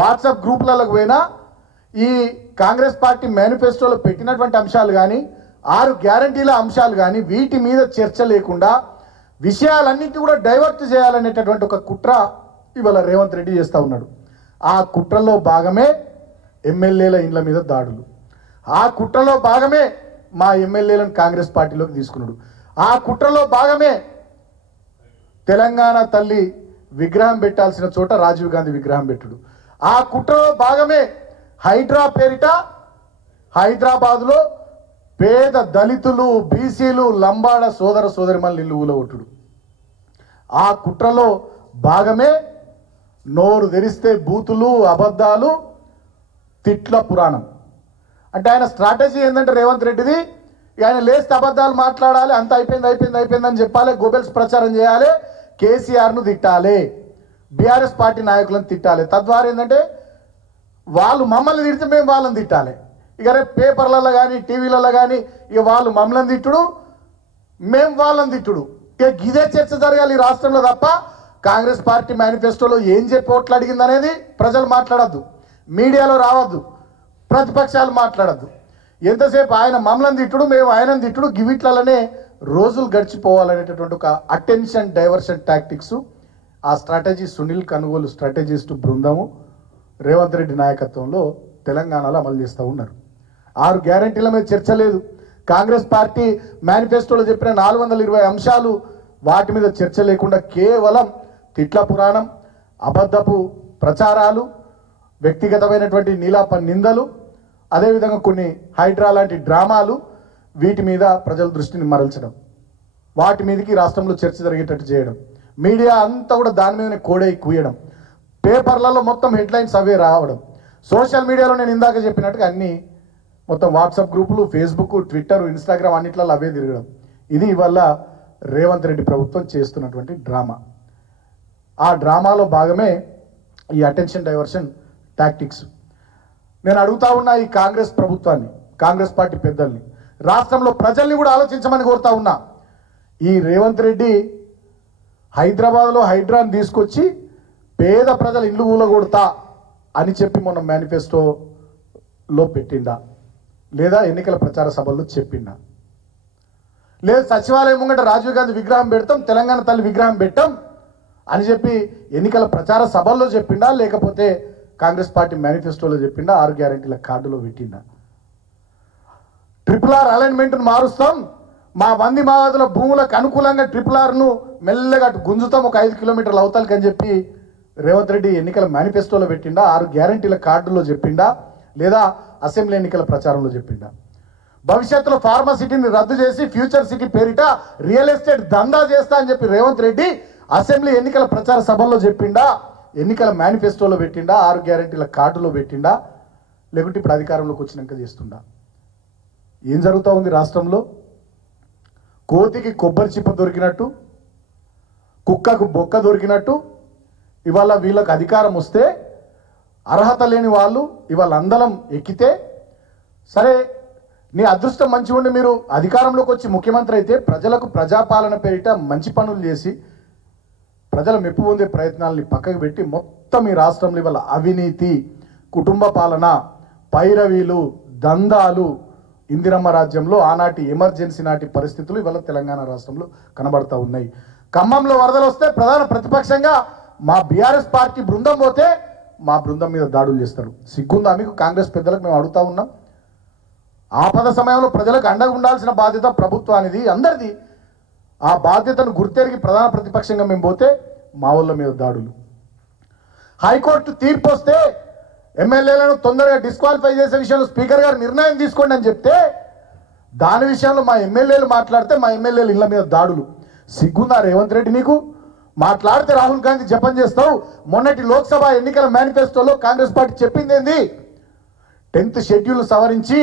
WhatsApp గ్రూపులకు పోయినా ఈ కాంగ్రెస్ పార్టీ మేనిఫెస్టోలో పెట్టినటువంటి అంశాలు కానీ 6 గ్యారంటీల అంశాలు కానీ వీటి మీద చర్చ లేకుండా విషయాలన్నింటినీ కూడా డైవర్ట్ చేయాలనేటటువంటి ఒక కుట్ర ఇవాళ రేవంత్ రెడ్డి చేస్తూ ఉన్నాడు. ఆ కుట్రలో భాగమే ఎమ్మెల్యేల ఇండ్ల మీద దాడులు. ఆ కుట్రలో భాగమే మా ఎమ్మెల్యేలను కాంగ్రెస్ పార్టీలోకి తీసుకున్నాడు. ఆ కుట్రలో భాగమే తెలంగాణ తల్లి విగ్రహం పెట్టాల్సిన చోట రాజీవ్ గాంధీ విగ్రహం పెట్టుడు. ఆ కుట్రలో భాగమే హైడ్రా పేరిట హైదరాబాద్లో పేద దళితులు, బీసీలు, లంబాడ సోదర సోదరిమల్ని ఇల్లు ఊలగొట్టుడు. ఆ కుట్రలో భాగమే నోరు తెరిస్తే బూతులు, అబద్ధాలు, తిట్ల పురాణం. అంటే ఆయన స్ట్రాటజీ ఏంటంటే రేవంత్ రెడ్డిది, ఆయన లేస్తే అబద్ధాలు మాట్లాడాలి, అంత అయిపోయిందని చెప్పాలి, గోబెల్స్ ప్రచారం చేయాలి, కేసీఆర్ను తిట్టాలి, బీఆర్ఎస్ పార్టీ నాయకులను తిట్టాలి. తద్వారా ఏంటంటే వాళ్ళు మమ్మల్ని తిడితే మేము వాళ్ళని తిట్టాలి. ఇక రేపు పేపర్లలో కానీ టీవీలలో కానీ ఇక వాళ్ళు మమ్మల్ని తిట్టుడు, మేము వాళ్ళని తిట్టుడు. ఇక ఇదే చర్చ జరగాలి ఈ రాష్ట్రంలో తప్ప కాంగ్రెస్ పార్టీ మేనిఫెస్టోలో ఏం చెప్పి ఓట్లు అడిగింది అనేది ప్రజలు మాట్లాడద్దు, మీడియాలో రావద్దు, ప్రతిపక్షాలు మాట్లాడద్దు. ఎంతసేపు ఆయన మమ్మల్ని తిట్టుడు, మేము ఆయనను తిట్టుడు, గివిట్లలోనే రోజులు గడిచిపోవాలనేటటువంటి ఒక అటెన్షన్ డైవర్షన్ టాక్టిక్స్. ఆ స్ట్రాటజీ సునీల్ కనుగోలు స్ట్రాటజిస్టు బృందము రేవంత్ రెడ్డి నాయకత్వంలో తెలంగాణలో అమలు చేస్తూ ఉన్నారు. 6 గ్యారంటీల మీద చర్చ లేదు. కాంగ్రెస్ పార్టీ మేనిఫెస్టోలో చెప్పిన 420 అంశాలు వాటి మీద చర్చ లేకుండా కేవలం తిట్ల పురాణం, అబద్ధపు ప్రచారాలు, వ్యక్తిగతమైనటువంటి నీలాప నిందలు, అదేవిధంగా కొన్ని హైడ్రా లాంటి డ్రామాలు, వీటి మీద ప్రజల దృష్టిని మరల్చడం, వాటి మీదకి రాష్ట్రంలో చర్చ జరిగేటట్టు చేయడం, మీడియా అంతా కూడా దాని మీదనే కోడై కూయడం, పేపర్లలో మొత్తం హెడ్లైన్స్ అవే రావడం, సోషల్ మీడియాలో నేను ఇందాక చెప్పినట్టుగా అన్నీ మొత్తం వాట్సాప్ గ్రూపులు, ఫేస్బుక్, ట్విట్టర్, ఇన్స్టాగ్రామ్ అన్నిట్లలో అవే తిరగడం. ఇది ఇవాళ రేవంత్ రెడ్డి ప్రభుత్వం చేస్తున్నటువంటి డ్రామా. ఆ డ్రామాలో భాగమే ఈ అటెన్షన్ డైవర్షన్ టాక్టిక్స్. నేను అడుగుతా ఉన్నా ఈ కాంగ్రెస్ ప్రభుత్వాన్ని, కాంగ్రెస్ పార్టీ పెద్దల్ని, రాష్ట్రంలో ప్రజల్ని కూడా ఆలోచించమని కోరుతా ఉన్నా. ఈ రేవంత్ రెడ్డి హైదరాబాద్లో హైడ్రాని తీసుకొచ్చి పేద ప్రజలు ఇల్లు ఊలగొడతా అని చెప్పి మొన్న మేనిఫెస్టోలో పెట్టిండా, లేదా ఎన్నికల ప్రచార సభల్లో చెప్పిండా, లేదా సచివాలయం ముంగట రాజీవ్ గాంధీ విగ్రహం పెడతాం, తెలంగాణ తల్లి విగ్రహం పెట్టాం అని చెప్పి ఎన్నికల ప్రచార సభల్లో చెప్పిండా, లేకపోతే కాంగ్రెస్ పార్టీ మేనిఫెస్టోలో చెప్పిండా, 6 గ్యారెంటీల కార్డులో పెట్టిండా. RRR అలైన్మెంట్ను మారుస్తాం, మా వంది మావతుల భూములకు అనుకూలంగా RRRను మెల్లగా గుంజుతాం ఒక 5 కిలోమీటర్ల అవతలకి అని చెప్పి రేవంత్ రెడ్డి ఎన్నికల మేనిఫెస్టోలో పెట్టిండా, 6 గ్యారెంటీల కార్డులో చెప్పిండా, లేదా అసెంబ్లీ ఎన్నికల ప్రచారంలో చెప్పిండా. భవిష్యత్తులో ఫార్మా సిటీని రద్దు చేసి ఫ్యూచర్ సిటీ పేరిట రియల్ ఎస్టేట్ దందా చేస్తా అని చెప్పి రేవంత్ రెడ్డి అసెంబ్లీ ఎన్నికల ప్రచార సభల్లో చెప్పిండా, ఎన్నికల మేనిఫెస్టోలో పెట్టిండా, 6 గ్యారెంటీల కార్డులో పెట్టిండా, లేకుంటే ఇప్పుడు అధికారంలోకి వచ్చినాక చేస్తుండా. ఏం జరుగుతూ ఉంది రాష్ట్రంలో? కోతికి కొబ్బరి చిప్ప దొరికినట్టు, కుక్కకు బొక్క దొరికినట్టు ఇవాళ వీళ్ళకు అధికారం వస్తే అర్హత లేని వాళ్ళు ఇవాళ అందలం ఎక్కితే, సరే నీ అదృష్టం మంచిగా ఉండి మీరు అధికారంలోకి వచ్చి ముఖ్యమంత్రి అయితే ప్రజలకు ప్రజాపాలన పేరిట మంచి పనులు చేసి ప్రజల మెప్పు పొందే ప్రయత్నాలని పక్కకు పెట్టి మొత్తం ఈ రాష్ట్రంలో ఇవాళ అవినీతి, కుటుంబ పాలన, పైరవీలు, దందాలు, ఇందిరమ్మ రాజ్యంలో ఆనాటి ఎమర్జెన్సీ నాటి పరిస్థితులు ఇవాళ తెలంగాణ రాష్ట్రంలో కనబడతా ఉన్నాయి. ఖమ్మంలో వరదలు వస్తే ప్రధాన ప్రతిపక్షంగా మా బీఆర్ఎస్ పార్టీ బృందం పోతే మా బృందం మీద దాడులు చేస్తారు. సిగ్గుందా మీకు? కాంగ్రెస్ పెద్దలకు మేము అడుగుతా ఉన్నాం. ఆపద సమయంలో ప్రజలకు అండగా ఉండాల్సిన బాధ్యత ప్రభుత్వానిది, అందరిది. ఆ బాధ్యతను గుర్తెరిగి ప్రధాన ప్రతిపక్షంగా మేము పోతే మా వాళ్ళ మీద దాడులు. హైకోర్టు తీర్పు వస్తే ఎమ్మెల్యేలను తొందరగా డిస్క్వాలిఫై చేసే విషయంలో స్పీకర్ గారు నిర్ణయం తీసుకోండి అని చెప్తే దాని విషయంలో మా ఎమ్మెల్యేలు మాట్లాడితే మా ఎమ్మెల్యేలు ఇళ్ల మీద దాడులు. సిగ్గుందా రేవంత్ రెడ్డి నీకు? మాట్లాడితే రాహుల్ గాంధీ జపం చేస్తావు. మొన్నటి లోక్సభ ఎన్నికల మేనిఫెస్టోలో కాంగ్రెస్ పార్టీ చెప్పింది ఏంది? 10th షెడ్యూల్ సవరించి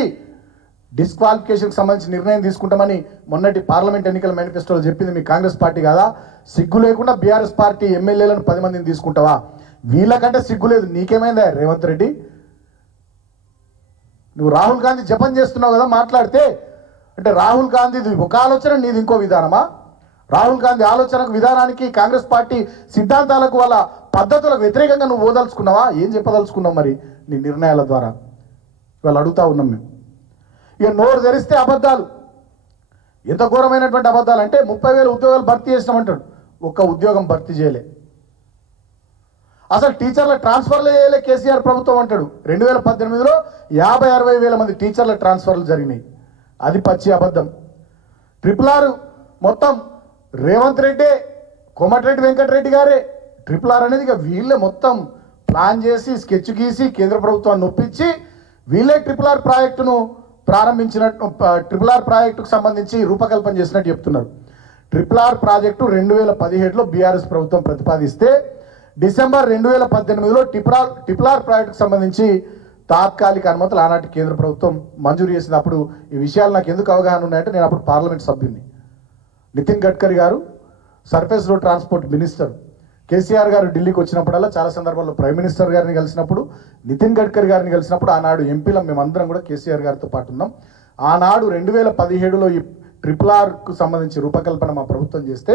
డిస్క్వాలిఫికేషన్కి సంబంధించి నిర్ణయం తీసుకుంటామని మొన్నటి పార్లమెంట్ ఎన్నికల మేనిఫెస్టోలో చెప్పింది మీ కాంగ్రెస్ పార్టీ కాదా? సిగ్గు లేకుండా బీఆర్ఎస్ పార్టీ ఎమ్మెల్యేలను 10 మందిని తీసుకుంటావా? వీళ్ళకంటే సిగ్గు లేదు. నీకేమైందా రేవంత్ రెడ్డి? నువ్వు రాహుల్ గాంధీ జపం చేస్తున్నావు కదా మాట్లాడితే. అంటే రాహుల్ గాంధీది ఒక ఆలోచన, నీది ఇంకో విధానమా? రాహుల్ గాంధీ ఆలోచనకు విధానానికి కాంగ్రెస్ పార్టీ సిద్ధాంతాలకు వాళ్ళ పద్ధతులకు వ్యతిరేకంగా నువ్వు ఓదలుచుకున్నావా? ఏం చెప్పదలుచుకున్నావు మరి నీ నిర్ణయాల ద్వారా? వాళ్ళు అడుగుతా ఉన్నాం మేము. ఇక నోరు తెరిస్తే అబద్ధాలు. ఎంత ఘోరమైనటువంటి అబద్ధాలు అంటే 30,000 ఉద్యోగాలు భర్తీ చేసినామంటాడు, ఒక్క ఉద్యోగం భర్తీ చేయలే. అసలు టీచర్ల ట్రాన్స్ఫర్లు చేయలే కేసీఆర్ ప్రభుత్వం అంటాడు. 2018లో 50-60 వేల మంది టీచర్ల ట్రాన్స్ఫర్లు జరిగినాయి, అది పచ్చి అబద్ధం. RRR మొత్తం రేవంత్ రెడ్డి, కోమటిరెడ్డి వెంకటరెడ్డి గారే. RRR అనేది ఇక వీళ్ళే మొత్తం ప్లాన్ చేసి స్కెచ్ గీసి కేంద్ర ప్రభుత్వాన్ని ఒప్పించి వీళ్ళే RRR ప్రాజెక్టును ప్రారంభించినట్టు, RRR ప్రాజెక్టుకు సంబంధించి రూపకల్పన చేసినట్టు చెప్తున్నారు. RRR ప్రాజెక్టు 2017లో బీఆర్ఎస్ ప్రభుత్వం ప్రతిపాదిస్తే డిసెంబర్ 2018లో RRR ప్రాజెక్టుకు సంబంధించి తాత్కాలిక అనుమతులు ఆనాటి కేంద్ర ప్రభుత్వం మంజూరు చేసినప్పుడు ఈ విషయాలు నాకు ఎందుకు అవగాహన ఉన్నాయంటే నేను అప్పుడు పార్లమెంట్ సభ్యుని. నితిన్ గడ్కరీ గారు surface road transport minister. KCR గారు ఢిల్లీకి వచ్చినప్పుడల్లా చాలా సందర్భాల్లో ప్రైమ్ మినిస్టర్ గారిని కలిసినప్పుడు, నితిన్ గడ్కరీ గారిని కలిసినప్పుడు ఆనాడు ఎంపీలం మేమందరం కూడా కేసీఆర్ గారితో పాటు ఉన్నాం. ఆనాడు 2017లో ఈ RRRకు సంబంధించి రూపకల్పన మా ప్రభుత్వం చేస్తే